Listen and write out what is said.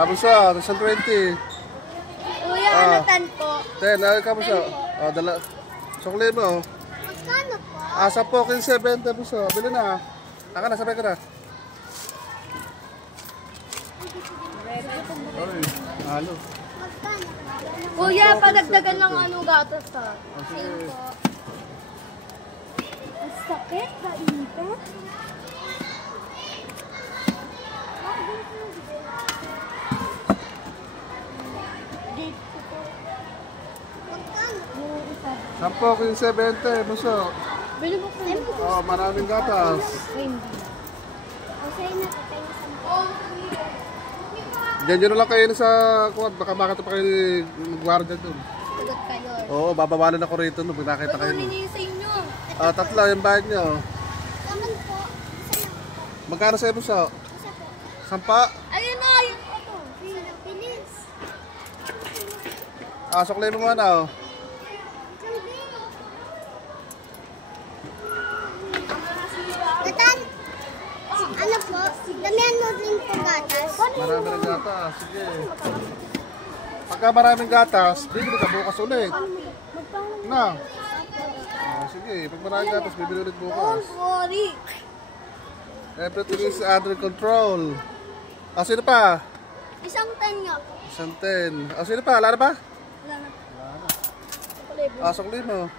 Kamusta? 20. Kuya, ano 10 po? 10, kamusta? Dala. Sukli mo. Magkano po? 10, 15, 20 puso. Bili na. Taka na, sabay ka na. Ay, halo. Kuya, padagdagan ng anong gatas ha. Sige. Ang sakit, kainit. Sampo, 15, 20, puso. Bili mo ko. Maraming gatas. Hindi. Kasi natatay na 10. Diyan na lang kayo sa kuwad. Baka makita pa kayo mag-guardia doon. Sagot kayo. Oo, babawalan ako rito nung nakita kayo. Ano sa inyo? 3 yung bayad nyo. Saman po. Magkano sa'yo puso? Isa po. 10? Ayun na, yung ito. Bilis. Suklay mo muna. Gatan, ano po? Damihan mo din po gatas. Marami ng gatas. Sige. Pagka maraming gatas, bibili ka bukas ulit. Na. Sige, pag maraming gatas, bibili ulit bukas. Sorry. Everything is under control. Sino pa? Isang 10 nga po. Isang 10. Sino pa? Wala na ba? Wala na. Sukli mo.